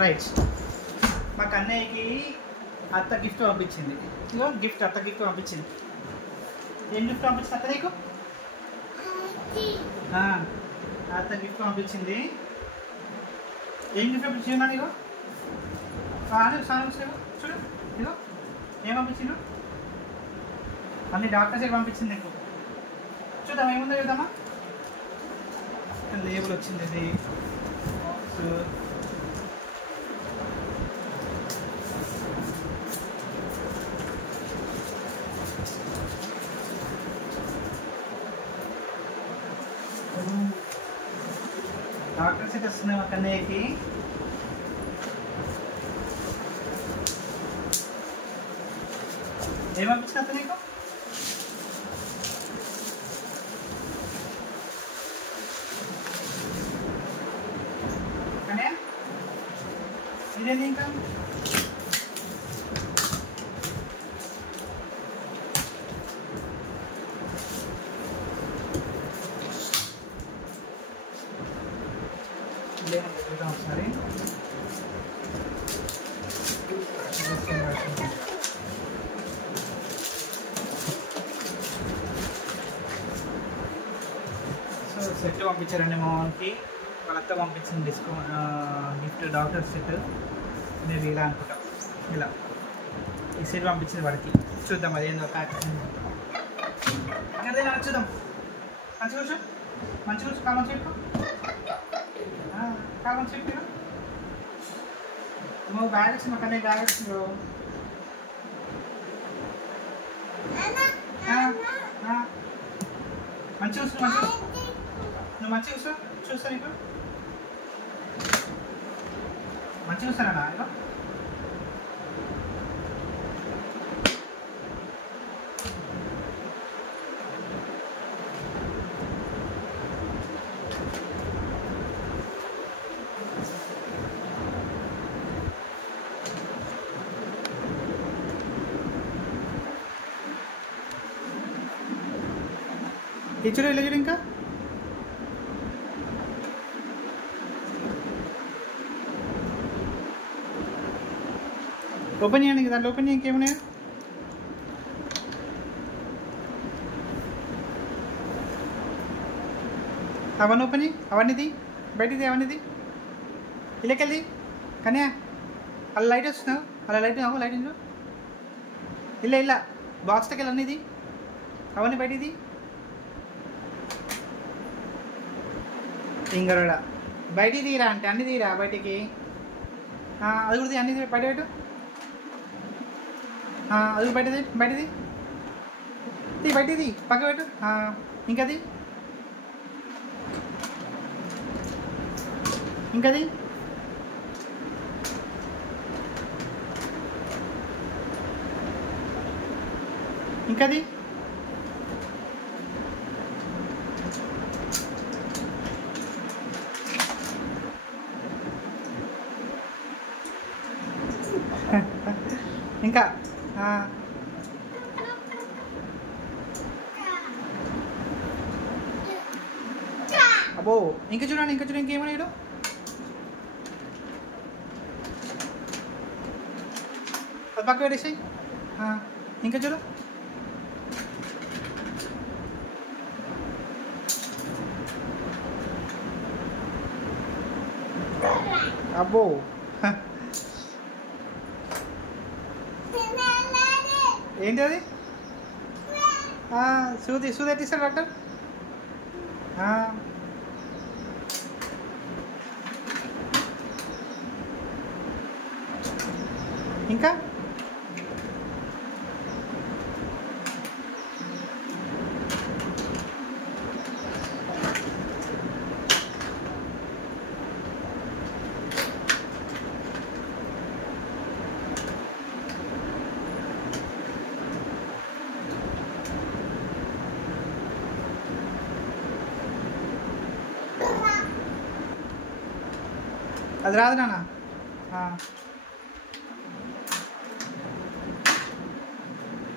Right. మా కన్నయ్యకి అత్త gift పంపించింది. ఇగో గిఫ్ట్, అత్త గిఫ్ట్ పంపించింది. ఏం గిఫ్ట్ పంపించింది అత్త నీకు? అత్త గిఫ్ట్ పంపించింది. ఏం గిఫ్ట్ పంపించింది నాకు? ఇగో చూడు, ఇగో ఏం పంపించిండు? అన్ని డాక్టర్ సైడ్ పంపించింది నీకు. చూద్దాం ఏముందో చూద్దామా. లేబుల్ వచ్చింది ఇది. డాక్టర్ సెట్ వస్తున్నాయి మా కన్నయ్యకి. ఏం పంపించిన నీకు? కన్నయ్య ఇదేంటి ఇంకా? ఒకసారి సో సెట్ పంపించారండి మా వానికి. వాళ్ళ అత్త పంపించింది గిఫ్ట్ డాక్టర్ సెట్. నేను ఇలా అనుకుంటాం, ఇలా ఈ సెట్ పంపించింది వాడికి. చూద్దాం అదేందో ప్యాకింగ్. అదే చూద్దాం. మంచి కూర్చో, మంచి కూర్చో, కామన్ చెప్పు, కామన్ చెప్పు. నువ్వు బ్యాగ్ వచ్చింది మా కన్నయ్య, బ్యాగ్ వచ్చింది. మంచి చూసు, మంచి నువ్వు మంచి చూసు, చూస్తా నీకు మంచి చూస్తానా? ఇక ఇచ్చుడు ఇలా చూడు. ఇంకా ఓపెన్ చేయండి, దాంట్లో ఓపెన్ చేయండి. ఇంకేమున్నాయా? అవన్నీ ఓపెన్ చేయి, అవన్నీది బయటిది, అవన్నీది ఇళ్ళకెళ్ళి. కానీ అలా లైట్ వస్తున్నావు, అలా లైట్ లైట్ ఇలా ఇలా బాక్స్కి వెళ్ళి అన్నీది, అవన్నీ బయటిది. ఇంగరోడా బయటికి తీరా అంటే అన్ని తీరా బయటికి. అది కూడా అన్ని బయట పెట్టు, అది బయటది, బయటది తీ, బయటది పక్క పెట్టు. ఇంకది, ఇంకది, ఇంకది, ఇంకా అబ్బో ఇంకా చూడండి, ఇంకా చూడండి. ఇంకేమన్నాడు? అది పక్క పెట్టేసాయి. ఇంకా చూడు, అబ్బో ఏంటి అది? సూది సూది ఎట్టిస్తాడు డాక్టర్? ఇంకా అది రాదు నాన్న.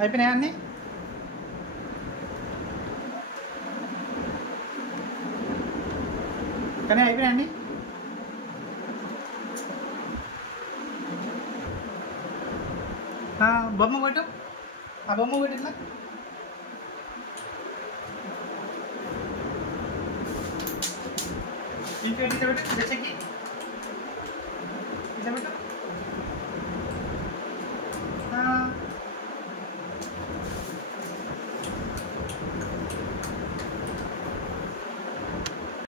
అయిపోయినాయా అన్నీ? కానీ అయిపోయినాయి అన్నీ. బొమ్మ కొట్టు, ఆ బొమ్మ కొట్టు ఇట్లా. ఇంట్లో పెట్టు, దశకి ఇట్లా పెట్టు.